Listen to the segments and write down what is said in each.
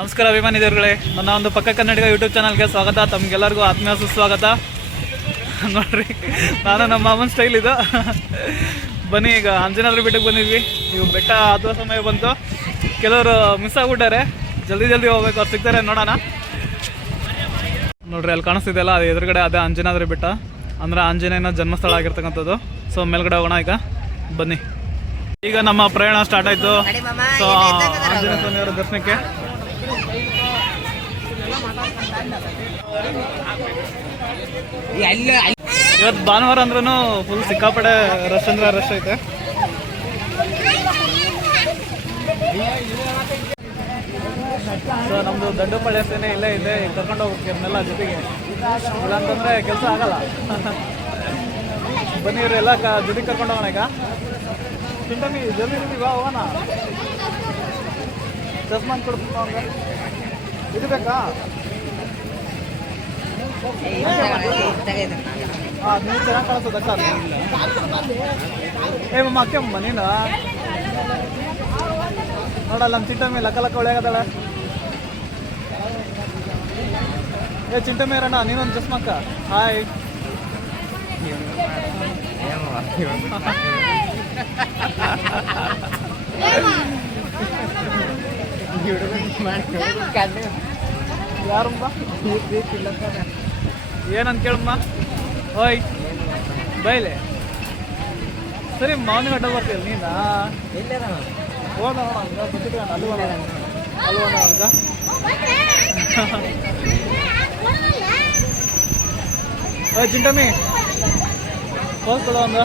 ನಮಸ್ಕಾರ ಅಭಿಮಾನಿದರುಗಳೇ. ನನ್ನ ಒಂದು ಪಕ್ಕ ಕನ್ನಡಿಗ ಯೂಟ್ಯೂಬ್ ಚಾನಲ್ಗೆ ಸ್ವಾಗತ. ತಮಗೆಲ್ಲರಿಗೂ ಆತ್ಮೀಯ ಸುಸ್ವಾಗತ. ನೋಡ್ರಿ ನಾನು ನಮ್ಮ ಮಾಮನ್ ಸ್ಟೈಲ್ ಇದು. ಬನ್ನಿ ಈಗ ಅಂಜನಾದ್ರಿ ಬೆಟ್ಟಕ್ಕೆ ಬಂದಿದ್ವಿ. ನೀವು ಬೆಟ್ಟ ಹತ್ತುವ ಸಮಯ ಬಂತು. ಕೆಲವರು ಮಿಸ್ ಆಗ್ಬಿಟ್ಟಾರೆ. ಜಲ್ದಿ ಜಲ್ದಿ ಹೋಗ್ಬೇಕು ಅವ್ರು ಸಿಗ್ತಾರೆ ನೋಡೋಣ. ನೋಡ್ರಿ ಅಲ್ಲಿ ಕಾಣಿಸ್ತಿದೆಯಲ್ಲ ಅದು ಎದುರುಗಡೆ ಅದೇ ಅಂಜನಾದ್ರಿ ಬೆಟ್ಟ. ಅಂದ್ರೆ ಆಂಜನೇಯನ ಜನ್ಮಸ್ಥಳ ಆಗಿರ್ತಕ್ಕಂಥದ್ದು. ಸೊ ಮೇಲ್ಗಡೆ ಹೋಗೋಣ ಈಗ. ಬನ್ನಿ. ಈಗ ನಮ್ಮ ಪ್ರಯಾಣ ಸ್ಟಾರ್ಟ್ ಆಯ್ತು. ಸೊ ಆಂಜನೇಯ ಸ್ವಾಮಿಯವರ ದರ್ಶನಕ್ಕೆ ಇವತ್ತು ಭಾನುವಾರ ಅಂದ್ರೂ ಫುಲ್ ಸಿಕ್ಕಾಪಡೆ ರಶ್ ಅಂದ್ರೆ ರಶ್ ಐತೆ. ಸೊ ನಮ್ದು ಪಳೆ ಸೇನೆ ಇಲ್ಲೇ ಇದೆ ಕರ್ಕೊಂಡು ಹೋಗ್ಬೇಕು ಇವ್ರನ್ನೆಲ್ಲ ಜೊತೆಗೆ. ಇಲ್ಲ ಅಂತಂದ್ರೆ ಕೆಲಸ ಆಗಲ್ಲ. ಬನ್ನಿ ಇವರೆಲ್ಲ ಕ ಜೊತೆಗೆ ಕರ್ಕೊಂಡು ಹೋಗೋಣ ಈಗ. ಚಿಂಟಮಿ ಜಲ್ದಿ ಜಲ್ದಿ ಹೋಗೋಣ. ಚಸ್ಮಾನ್ ಕೊಡ್ಬೇಕು ಇದು ಬೇಕಾ? ನೀವು ಚೆನ್ನಾಗಿ ಕಾಣಿಸ್ತದೆ ಸರ್ ಏ ಮಮ್ಮ ಅಕ್ಕಮ್ಮ ನೀನು? ನೋಡಲ್ಲ ನಮ್ಮ ಚಿಂಟಮ್ಮಿ ಲಕ್ಕ ಲಕ್ಕ ಒಳ್ಳೆಗದಾಳ ಏ ಚಿಂಟಮ್ಮಿ ಇರೋಣ ನೀನೊಂದು ಚಸ್ಮಕ್ಕ ಹಾಯ್ ಯಾರಮ್ಮ ಏನಂತ ಕೇಳಮ್ಮ? ಓಯ್ ಬೈಲೆ. ಸರಿ, ಮಾವಿನ ಗಡ್ಡ ಬರ್ತೀಯಲ್ಲ ನೀನಾ? ಹೋದ ಅಲ್ವ ಅಲ್ವ ಓಯ್ ಚಿಂಟಮ್ಮಿ. ಹೋಗ್ಕೊಳ ಒಂದು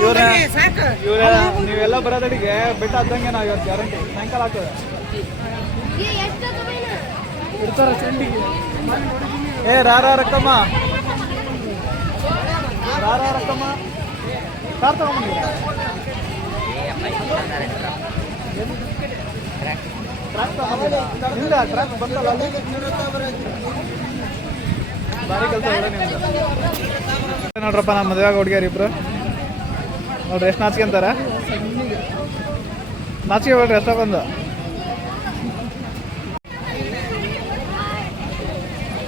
ಇವ್ರ ನೀವೆಲ್ಲ ಬರೋದಡಿಗೆ ಬೆಟ್ಟ ಹತ್ತಂಗೆ ನಾವು ಇವತ್ತು ಗ್ಯಾರಂಟಿ. ಸಾಯಂಕಾಲ ಆಗ್ತದೆ ಇರ್ತಾರ ಚಂಡಿಗೆ. ಏ ರಾರ ರಕ್ಕಮ್ಮ ರಾರ ರಕ್ಕಮ್ಮ ಕಾರ್? ಇಲ್ಲ ಬಂದಲ್ಲ ಅಲ್ಲಿ ನೋಡ್ರಪ್ಪ ನಮ್ಮ ಮದುವೆ ಹುಡುಗಿಯರು ಇಬ್ರು? ನೋಡ್ರಿ, ಎಷ್ಟು ನಾಚ್ಕೊಂತಾರ ನಾಚಿಕೆ ಬೇಡ್ರಿ ಎಷ್ಟ ಬಂದು.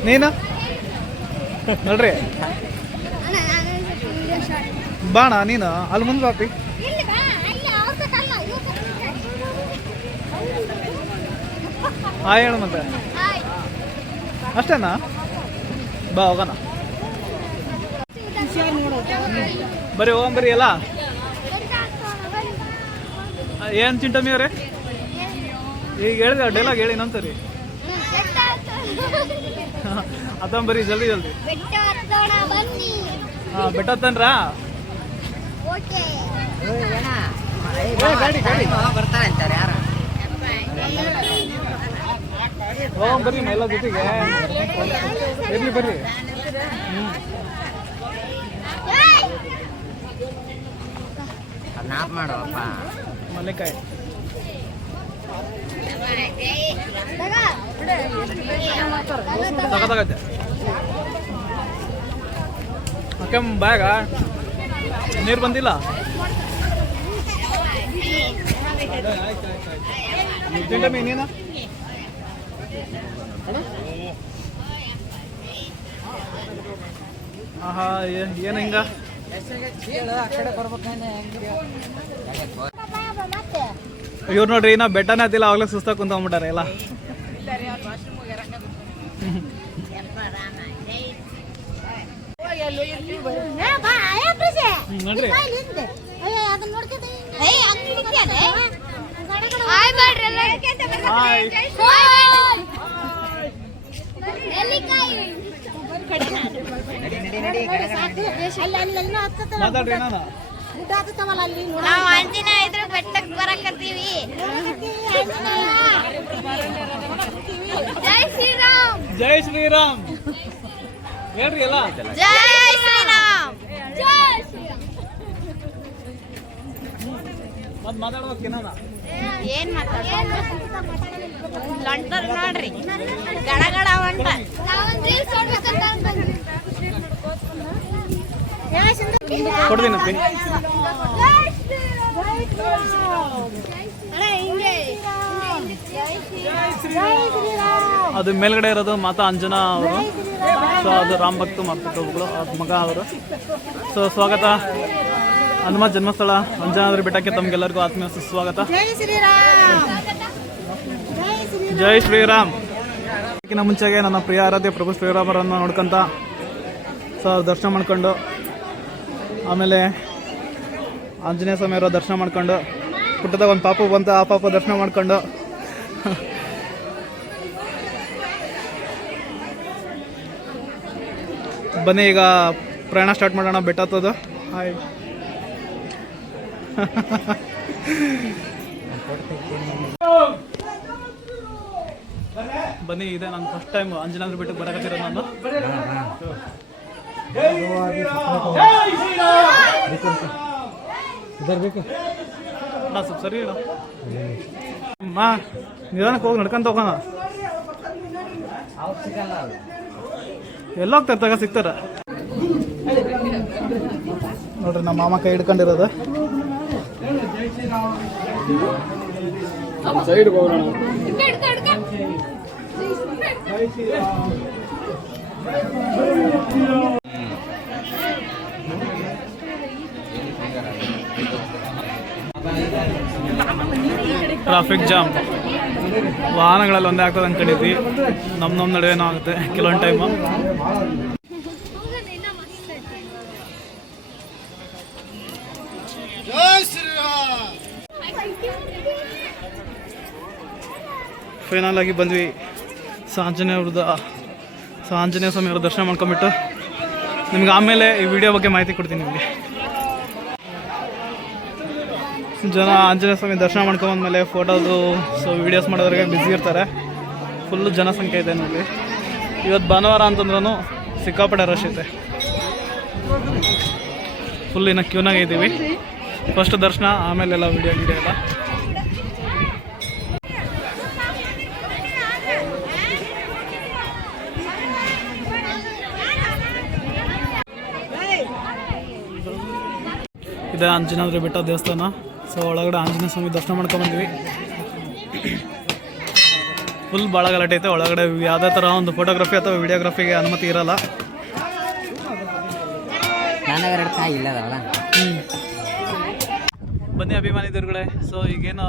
ನೀನು? ನೋಡ್ರಿ. ಬಾಣ, ನೀನು? ಅಲ್ಲಿ ಮುಂದೆ ಬಾಪಿ. ಹಾಯ್ ಹೇಳು ಮತ್ತೆ. ಅಷ್ಟೇನಾ? ಬಾ, ಹೋಗೋಣ. ಬರೀ ಹೋಗಂ ಬರೀ ಎಲ್ಲ? ಏನು ಚಿಂಟಮಿ ಅವ್ರೆ? ಈಗ ಹೇಳಿದೆ ಡೈಲಾಗ್ ಹೇಳಿ ನಂತರಿ ಅದ ಬರ್ರಿ ಜಲ್ದಿ ಜಲ್ದಿ. ಬೆಟ್ಟ ಹಾಂ ಹತ್ತನ್ರಾ? ಓಕೆ. ಗಾಡಿ ಗಾಡಿ. ಬರ್ತಾರೆ ಅಂತಾರೆ ಯಾರು? ಹೋಗಂ ಬರ್ರಿ ಎಲ್ಲ ಜೊತೆಗೆ. ಇರ್ಲಿ ಬರ್ರಿ. ಮಾಡುವಪ್ಪ ಮಲ್ಲಿಕಾಯಿ. ತಗತ್ತೆ ಓಕೆ ಬ್ಯಾಗ ನೀರು ಬಂದಿಲ್ಲ? ಚಿಂಟಮ್ಮಿ ನೀನು? ಆಹಾ ಏನ್ ಹಿಂಗ? ಮತ್ತೆ? ಇವ್ರು ನೋಡ್ರಿ ಇನ್ನ ಬೆಟ್ಟನೇ ಹತ್ತಿಲ್ಲ ಅವಾಗಲೇ ಸುಸ್ತಾಗಿ ಕುಂತ್ಕೊಂಡ್ಬಿಟ್ಟಾರೆ ಎಲ್ಲ ನೋಡ್ರಿ. ಮಾತಾಡ್ರಿ ನಾನು ನಾವು ಆಂಜನೇಯ ಇದ್ರ ಬೆಟ್ಟಕ್ಕೆ ಬರಕತ್ತೀವಿ. ಜೈ ಶ್ರೀರಾಮ್. ಜೈ ಶ್ರೀರಾಮ್. ಹೇಳ್ರಿ ಎಲ್ಲ. ಜೈ ಶ್ರೀರಾಮ್. ಜೈ ಶ್ರೀರಾಮ್. ಮತ್ ಮಾತಾಡ್ಬೇಕು ಏನಾನ ಏನ್ ಮಾತಾಡ ಲಂಟರ್ ನೋಡ್ರಿ. ಗಡಗಡ ಹೊಂಟ ನಾವೊಂದ್ ರೀಲ್ಸ್ ನೋಡ್ಬೇಕಂತ ಅನ್ಕೊಂಡ್ವಿ. ಕೊಡ್ತೀನಿ ಅದು ಮೇಲ್ಗಡೆ ಇರೋದು ಮಾತಾ ಅಂಜನಾ ಅವರು. ಸೊ ಅದು ರಾಮ್ ಭಕ್ತ ಮಾತೃಗಳು ಅದು ಮಗ ಅವರು. ಸೊ ಸ್ವಾಗತ. ಹನುಮ ಜನ್ಮಸ್ಥಳ ಅಂಜನಾದ್ರಿ ಬೆಟ್ಟಕ್ಕೆ ತಮ್ಗೆಲ್ಲರಿಗೂ ಆತ್ಮೀಯ ಸುಸ್ವಾಗತ. ಜೈ ಶ್ರೀರಾಮ್. ಮುಂಚೆಗೆ ನನ್ನ ಪ್ರಿಯ ಆರಾಧ್ಯ ಪ್ರಭು ಶ್ರೀರಾಮರನ್ನು ನೋಡ್ಕೊಂತ ಸೊ ದರ್ಶನ ಮಾಡ್ಕೊಂಡು ಆಮೇಲೆ ಆಂಜನೇಯ ಸ್ವಾಮಿಯವರ ದರ್ಶನ ಮಾಡ್ಕೊಂಡು ಪುಟ್ಟದಾಗ ಒಂದು ಪಾಪ ಬಂತು, ಆ ಪಾಪ ದರ್ಶನ ಮಾಡ್ಕೊಂಡು. ಬನ್ನಿ, ಈಗ ಪ್ರಯಾಣ ಸ್ಟಾರ್ಟ್ ಮಾಡೋಣ, ಬೆಟ್ಟ ಹತ್ತೋದು. ಹಾಯ್ ಬನ್ನಿ, ಇದೆ ನಾನು ಫಸ್ಟ್ ಟೈಮ್ ಅಂಜನಾದ್ರಿ ಬೆಟ್ಟಕ್ಕೆ ಬರಕತ್ತಿರೋದು ನಾನು. ಅಮ್ಮ ನಿಧಾನಕ್ಕೆ ಹೋಗಿ ನಡ್ಕೊಂತ ಹೋಗೋಣ. ಎಲ್ಲ ಹೋಗ್ತಾರೆ ತಗ ಸಿಗ್ತಾರ? ನೋಡ್ರಿ ನಮ್ಮ ಮಾಮ ಕೈ ಹಿಡ್ಕೊಂಡಿರೋದು. ಟ್ರಾಫಿಕ್ ಜಾಮ್ ವಾಹನಗಳಲ್ಲಿ ಒಂದೇ ಆಗ್ತದೆ ಅನ್ಕೊಂಡಿದ್ವಿ ನಮ್ಮ ನಮ್ಮ ನಡುವೆನೂ ಆಗುತ್ತೆ. ಕೆಲವೊಂದು ಟೈಮು ಫೈನಲ್ ಆಗಿ ಬಂದ್ವಿ. ಸಾಂಜನೇ ಅವ್ರದ್ದು ಸೊ ಆಂಜನೇಯ ಸ್ವಾಮಿಯವ್ರ ದರ್ಶನ ಮಾಡ್ಕೊಂಬಿಟ್ಟು ನಿಮ್ಗೆ ಆಮೇಲೆ ಈ ವಿಡಿಯೋ ಬಗ್ಗೆ ಮಾಹಿತಿ ಕೊಡ್ತೀನಿ ನಿಮಗೆ. ಜನ ಆಂಜನೇಯ ಸ್ವಾಮಿ ದರ್ಶನ ಮಾಡ್ಕೊಂಬಂದ್ಮೇಲೆ ಫೋಟೋದು ಸೊ ವೀಡಿಯೋಸ್ ಮಾಡೋದ್ರಿಗೆ ಬ್ಯುಸಿ ಇರ್ತಾರೆ. ಫುಲ್ಲು ಜನಸಂಖ್ಯೆ ಇದೆ ನೋಡಿ. ಇವತ್ತು ಭಾನುವಾರ ಅಂತಂದ್ರೂ ಸಿಕ್ಕಾಪಟ್ಟೆ ರಶ್ ಐತೆ. ಫುಲ್ ಇನ್ನು ಕ್ಯೂನಾಗ ಇದ್ದೀವಿ. ಫಸ್ಟ್ ದರ್ಶನ ಆಮೇಲೆಲ್ಲ ವಿಡಿಯೋ ಗಿಡಿಯೋ ಎಲ್ಲ. ಇದೆ ಅಂಜನಾದ್ರಿ ಬೆಟ್ಟ ದೇವಸ್ಥಾನ. ಸೊ ಒಳಗಡೆ ಆಂಜನೇಯ ಸ್ವಾಮಿ ದರ್ಶನ ಮಾಡ್ಕೊಂಡ್ಬಂದ್ವಿ ಫುಲ್ ಭಾಳ ಗಲಾಟೆ ಐತೆ. ಒಳಗಡೆ ಯಾವುದೇ ಥರ ಒಂದು ಫೋಟೋಗ್ರಫಿ ಅಥವಾ ವಿಡಿಯೋಗ್ರಫಿಗೆ ಅನುಮತಿ ಇರಲ್ಲ. ಬನ್ನಿ ಅಭಿಮಾನಿ ದೇವ್ರುಗಳೇ ಸೊ ಈಗೇನು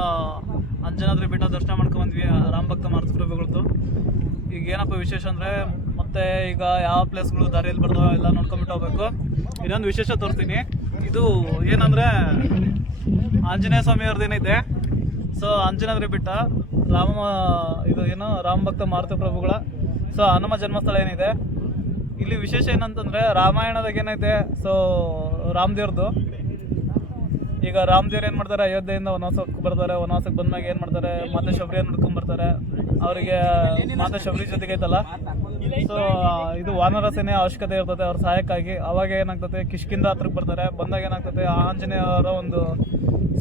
ಅಂಜನಾದ್ರಿ ಬೆಟ್ಟ ದರ್ಶನ ಮಾಡ್ಕೊಂಬಂದ್ವಿ ರಾಮ ಭಕ್ತ ಮಾರುತಪ್ರಭುಗಳದ್ದು ಈಗ ಏನಪ್ಪ ವಿಶೇಷ ಅಂದರೆ ಮತ್ತೆ ಈಗ ಯಾವ ಪ್ಲೇಸ್ಗಳು ದಾರಿಯಲ್ಲಿ ಬರ್ತಾವೆ ಎಲ್ಲ ನೋಡ್ಕೊಂಬಿಟ್ಟು ಹೋಗ್ಬೇಕು. ಇನ್ನೊಂದು ವಿಶೇಷ ತೋರಿಸ್ತೀನಿ. ಇದು ಏನಂದರೆ ಆಂಜನೇಯ ಸ್ವಾಮಿಯವ್ರದ್ದು ಏನೈತೆ? ಸೊ ಅಂಜನಾದ್ರಿ ಬೆಟ್ಟ, ರಾಮ ಇದು ಏನು, ರಾಮ ಭಕ್ತ ಮಾರುತ ಪ್ರಭುಗಳ. ಸೊ ಹನುಮ ಜನ್ಮಸ್ಥಳ ಏನಿದೆ ಇಲ್ಲಿ ವಿಶೇಷ ಏನಂತಂದರೆ, ರಾಮಾಯಣದಾಗ ಏನೈತೆ? ಸೊ ರಾಮದೇವ್ರದ್ದು. ಈಗ ರಾಮದೇವ್ರು ಏನು ಮಾಡ್ತಾರೆ, ಅಯೋಧ್ಯೆಯಿಂದ ವನವಾಸಕ್ಕೆ ಬರ್ತಾರೆ, ವನವಾಸಕ್ಕೆ ಬಂದಾಗ ಏನು ಮಾಡ್ತಾರೆ, ಮಾತಾ ಶಬರಿಯನ್ನು ನೋಡ್ಕೊಂಡ್ ಬರ್ತಾರೆ. ಅವರಿಗೆ, ಮಾತಾ ಶಬರಿ ಜೊತೆಗೆ ಐತಲ್ಲ? ಸೊ ಇದು ವಾನರ ಸೇನೆ ಅವಶ್ಯಕತೆ ಇರ್ತದೆ, ಅವ್ರ ಸಹಾಯಕ್ಕಾಗಿ. ಅವಾಗ ಏನಾಗ್ತದೆ ಕಿಷ್ಕಿಂದ ಹತ್ರಕ್ಕೆ ಬರ್ತಾರೆ. ಬಂದಾಗ ಏನಾಗ್ತದೆ ಆಂಜನೇಯವರ ಒಂದು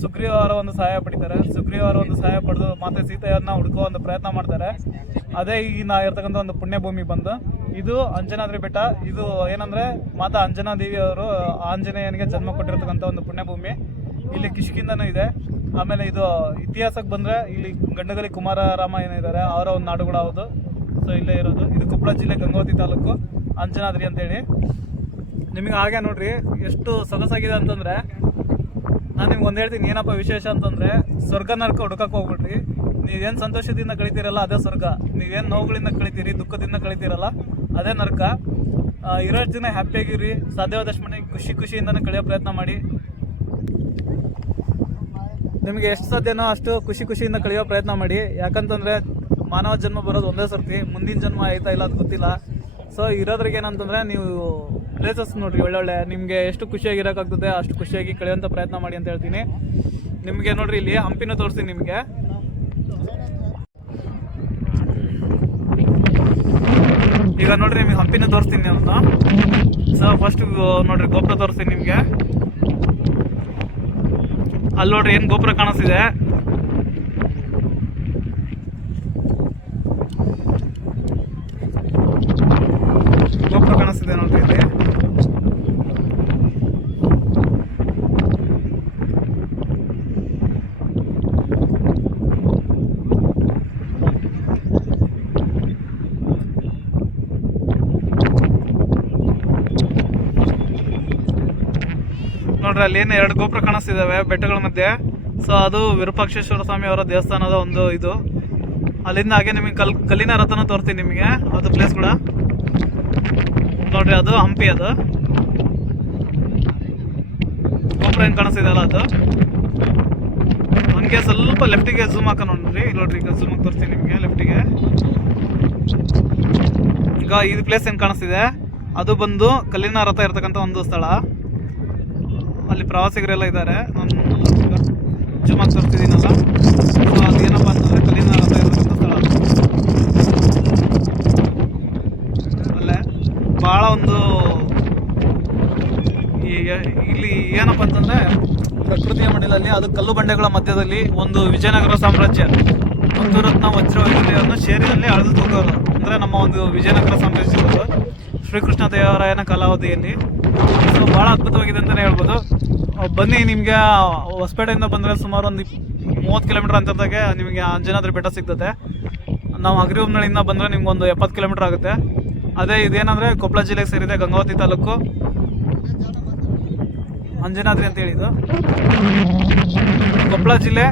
ಸುಗ್ರೀವರ ಒಂದು ಸಹಾಯ ಪಡಿತಾರೆ. ಸುಗ್ರೀವರ ಒಂದು ಸಹಾಯ ಪಡೆದು ಮತ್ತೆ ಸೀತೆಯನ್ನ ಹುಡುಕೋ ಒಂದು ಪ್ರಯತ್ನ ಮಾಡ್ತಾರೆ. ಅದೇ ಈಗ ನಾ ಇರ್ತಕ್ಕಂಥ ಒಂದು ಪುಣ್ಯಭೂಮಿ ಬಂದು, ಇದು ಅಂಜನಾದ್ರಿ ಬೆಟ್ಟ. ಇದು ಏನಂದ್ರೆ, ಮಾತಾ ಅಂಜನಾ ದೇವಿ ಅವರು ಆಂಜನೇಯನಿಗೆ ಜನ್ಮ ಕೊಟ್ಟಿರ್ತಕ್ಕಂಥ ಒಂದು ಪುಣ್ಯಭೂಮಿ. ಇಲ್ಲಿ ಕಿಷ್ಕಿಂದನೂ ಇದೆ. ಆಮೇಲೆ ಇದು ಇತಿಹಾಸಕ್ಕೆ ಬಂದರೆ, ಇಲ್ಲಿ ಗಂಡಗಲಿ ಕುಮಾರರಾಮ ಏನಿದ್ದಾರೆ, ಅವರ ಒಂದು ನಾಡುಗಳು ಹೌದು. ಸೊ ಇಲ್ಲೇ ಇರೋದು. ಇದು ಕೊಪ್ಪಳ ಜಿಲ್ಲೆ ಗಂಗಾವತಿ ತಾಲೂಕು. ಅಂಜನಾದ್ರಿ ಅಂತೇಳಿ. ನಿಮಗೆ ಹಾಗೆ ನೋಡ್ರಿ, ಎಷ್ಟು ಸೊಗಸಾಗಿದೆ ಅಂತಂದ್ರೆ, ನಾನು ನಿಮ್ಗೆ ಒಂದು ಹೇಳ್ತೀನಿ, ಏನಪ್ಪ ವಿಶೇಷ ಅಂತಂದ್ರೆ, ಸ್ವರ್ಗ ನರ್ಕ ಹುಡುಕಕ್ಕೆ ಹೋಗ್ಬಿಡ್ರಿ. ನೀವೇನು ಸಂತೋಷದಿಂದ ಕಳಿತೀರಲ್ಲ, ಅದೇ ಸ್ವರ್ಗ. ನೀವೇನು ನೋವುಗಳಿಂದ ಕಳಿತೀರಿ, ದುಃಖದಿಂದ ಕಳಿತೀರಲ್ಲ, ಅದೇ ನರ್ಕ ಇರೋ ಇರೋಷ್ಟು ದಿನ ಹ್ಯಾಪಿಯಾಗಿರಿ ಸಾಧ್ಯವಾದಷ್ಟು ಮನೆ ಖುಷಿ ಖುಷಿಯಿಂದನೇ ಕಳೆಯೋ ಪ್ರಯತ್ನ ಮಾಡಿ. ನಿಮಗೆ ಎಷ್ಟು ಸಾಧ್ಯನೋ ಅಷ್ಟು ಖುಷಿ ಖುಷಿಯಿಂದ ಕಳೆಯೋ ಪ್ರಯತ್ನ ಮಾಡಿ. ಯಾಕಂತಂದ್ರೆ ಮಾನವ ಜನ್ಮ ಬರೋದು ಒಂದೇ ಸರ್ತಿ, ಮುಂದಿನ ಜನ್ಮ ಆಯ್ತಾ ಇಲ್ಲ ಅದು ಗೊತ್ತಿಲ್ಲ. ಸೊ ಇರೋದ್ರಿಗೆ ಏನಂತಂದ್ರೆ ನೀವು ಪ್ಲೇಸಸ್ ನೋಡ್ರಿ, ಒಳ್ಳೊಳ್ಳೆ. ನಿಮಗೆ ಎಷ್ಟು ಖುಷಿಯಾಗಿ ಇರೋಕ್ಕಾಗ್ತದೆ ಅಷ್ಟು ಖುಷಿಯಾಗಿ ಕಳೆಯುವಂತ ಪ್ರಯತ್ನ ಮಾಡಿ ಅಂತ ಹೇಳ್ತೀನಿ. ನಿಮಗೆ ನೋಡ್ರಿ, ಇಲ್ಲಿ ಹಂಪಿನೂ ತೋರಿಸ್ತೀನಿ ನಿಮಗೆ. ಈಗ ನೋಡ್ರಿ, ನಿಮಗೆ ಹಂಪಿನ ತೋರಿಸ್ತೀನಿ ಅಂತ ಸೊ ಫಸ್ಟ್ ನೋಡ್ರಿ, ಗೋಪುರ ತೋರಿಸ್ತೀನಿ ನಿಮಗೆ. ಅಲ್ಲಿ ನೋಡ್ರಿ, ಏನು ಗೋಪುರ ಕಾಣಿಸ್ತಿದೆ ಗೋಪುರ ಕಾಣಿಸ್ತಿದೆ ನೋಡ್ರಿ ಇಲ್ಲಿ ನೋಡ್ರಿ ಅಲ್ಲಿ ಏನು ಎರಡು ಗೋಪುರ ಕಾಣಿಸ್ತಿದ್ದಾವೆ ಬೆಟ್ಟಗಳ ಮಧ್ಯೆ. ಸೊ ಅದು ವಿರೂಪಾಕ್ಷೇಶ್ವರ ಸ್ವಾಮಿ ಅವರ ದೇವಸ್ಥಾನದ ಒಂದು ಇದು. ಅಲ್ಲಿಂದ ಹಾಗೆ ನಿಮಗೆ ಕಲ್, ಕಲ್ಲಿನ ರಥನ ತೋರ್ತೀನಿ ನಿಮಗೆ. ಅದು ಪ್ಲೇಸ್ ಕೂಡ. ನೋಡ್ರಿ, ಅದು ಹಂಪಿ ಅದು. ಗೋಪುರ ಏನು ಕಾಣಿಸ್ತಿದೆಯಲ್ಲ ಅದು. ಹಂಗೆ ಸ್ವಲ್ಪ ಲೆಫ್ಟಿಗೆ ಝೂಮ್ ಹಾಕ ನೋಡ್ರಿ. ನೋಡ್ರಿ ಈಗ ಝೂಮ್ ಹಾಕಿ ತೋರಿಸ್ತೀನಿ ನಿಮಗೆ ಲೆಫ್ಟಿಗೆ ಈಗ ಇದು ಪ್ಲೇಸ್ ಏನು ಕಾಣಿಸ್ತಿದೆ? ಅದು ಬಂದು ಕಲ್ಲಿನ ರಥ ಇರ್ತಕ್ಕಂಥ ಒಂದು ಸ್ಥಳ. ಅಲ್ಲಿ ಪ್ರವಾಸಿಗರೆಲ್ಲ ಇದ್ದಾರೆ. ನಾನು ಜುಮಾಕ್ ತರ್ತಿದ್ದೀನಲ್ಲ ಸೊ ಅದೇನಪ್ಪ ಅಂತಂದರೆ ಕಲ್ಲಿನ ರಥ ಇರ್ತಕ್ಕಂಥ ಸ್ಥಳ. ಅಲ್ಲೇ ಭಾಳ ಒಂದು ಇಲ್ಲಿ ಏನಪ್ಪ ಅಂತಂದರೆ ಪ್ರಕೃತಿಯ ಮಡಿಲಲ್ಲಿ, ಅದು ಕಲ್ಲು ಬಂಡೆಗಳ ಮಧ್ಯದಲ್ಲಿ ಒಂದು ವಿಜಯನಗರ ಸಾಮ್ರಾಜ್ಯ. ಒಂದು ರತ್ನ ವಜ್ರ ವೈಢೂರ್ಯವನ್ನು ಶೇರಿನಲ್ಲಿ ಅಳೆದು ತೂಗೋರು ಅಂದರೆ ನಮ್ಮ ಒಂದು ವಿಜಯನಗರ ಸಾಮ್ರಾಜ್ಯದವರು ಶ್ರೀಕೃಷ್ಣ ದೇವರಾಯನ ಕಾಲಾವಧಿಯಲ್ಲಿ. ಸೊ ಭಾಳ ಅದ್ಭುತವಾಗಿದೆ ಅಂತಲೇ ಹೇಳ್ಬೋದು. ಬನ್ನಿ, ನಿಮಗೆ ಹೊಸಪೇಟೆಯಿಂದ ಬಂದರೆ ಸುಮಾರು ಒಂದು ಮೂವತ್ತು ಕಿಲೋಮೀಟರ್ ಅಂತದಾಗೆ ನಿಮಗೆ ಅಂಜನಾದ್ರಿ ಬೆಟ್ಟ ಸಿಗ್ತದೆ. ನಾವು ಅಗ್ರಿಹೊಮ್ನಳ್ಳಿಯಿಂದ ಬಂದರೆ ನಿಮ್ಗೆ ಒಂದು ಎಪ್ಪತ್ತು ಕಿಲೋಮೀಟರ್ ಆಗುತ್ತೆ. ಅದೇ ಇದೇನಂದರೆ ಕೊಪ್ಪಳ ಜಿಲ್ಲೆಗೆ ಸೇರಿದೆ ಗಂಗಾವತಿ ತಾಲೂಕು. ಅಂಜನಾದ್ರಿ ಅಂತ ಹೇಳಿದ್ದು ಕೊಪ್ಪಳ ಜಿಲ್ಲೆ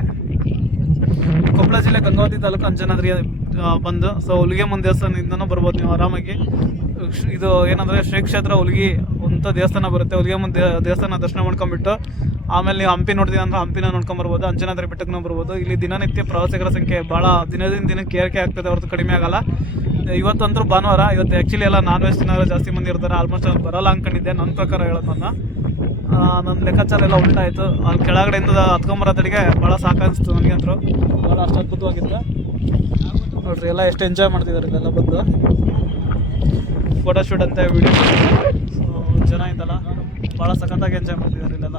ಕೊಪ್ಪಳ ಜಿಲ್ಲೆ ಗಂಗಾವತಿ ತಾಲೂಕು ಅಂಜನಾದ್ರಿ ಬಂದು. ಸೊ ಮುಂದೆ ದೇವಸ್ಥಾನದಿಂದನೂ ಬರ್ಬೋದು ನೀವು ಆರಾಮಾಗಿ. ಇದು ಏನಂದರೆ ಶ್ರೀ ಕ್ಷೇತ್ರ ಹುಲಿಗಿ ಅಂತ ದೇವಸ್ಥಾನ ಬರುತ್ತೆ. ಹುಲಿಗೆ ಮುಂದೆ ದೇವಸ್ಥಾನ ದರ್ಶನ ಮಾಡ್ಕೊಂಡ್ಬಿಟ್ಟು ಆಮೇಲೆ ನೀವು ಹಂಪಿ ನೋಡ್ತೀನಿ ಅಂದ್ರೆ ಹಂಪಿನ ನೋಡ್ಕೊಂಬರ್ಬೋದು ಅಂಜನಾದ್ರಿ ಬೆಟ್ಟಕ್ಕೆ ಬರ್ಬೋದು. ಇಲ್ಲಿ ದಿನನಿತ್ಯ ಪ್ರವಾಸಿಗರ ಸಂಖ್ಯೆ ಭಾಳ ದಿನದಿಂದ ದಿನಕ್ಕೆ ಏರಿಕೆ ಆಗ್ತದೆ ಹೊರತು ಕಡಿಮೆ ಆಗಲ್ಲ. ಇವತ್ತಂತೂ ಭಾನುವಾರ, ಇವತ್ತು ಆ್ಯಕ್ಚುಲಿ ಎಲ್ಲ ನಾನ್ ವೆಜ್ ತಿನ್ನೋರು ಜಾಸ್ತಿ ಮಂದಿ ಇರ್ತಾರೆ ಆಲ್ಮೋಸ್ಟ್ ಅಲ್ಲಿ ಬರಲ್ಲ ಅಂದ್ಕೊಂಡಿದ್ದೆ ನನ್ನ ಪ್ರಕಾರ ಹೇಳೋದು ನನ್ನ ಲೆಕ್ಕಾಚಾರ ಎಲ್ಲ ಉಲ್ಟಾಯಿತು ಅಲ್ಲಿ ಕೆಳಗಡೆಯಿಂದ ಹತ್ಕೊಂಬರತಡಿಗೆ ಭಾಳ ಸಾಕನ್ನಿಸ್ತು ನನಗಂತೂ ಭಾಳ ಅಷ್ಟು ಅದ್ಭುತವಾಗಿತ್ತು ನೋಡ್ರಿ, ಎಲ್ಲ ಎಷ್ಟು ಎಂಜಾಯ್ ಮಾಡ್ತಿದ್ದಾರೆ ಇಲ್ಲೆಲ್ಲ ಬಂದು. ಫೋಟೋಶೂಟ್ ಅಂತ ವಿಡಿಯೋ ಜನ ಇದ್ದಲ್ಲ ಭಾಳ ಸಖತ್ತಾಗಿ ಎಂಜಾಯ್ ಮಾಡ್ತಿದ್ದಾರೆ ಇಲ್ಲೆಲ್ಲ.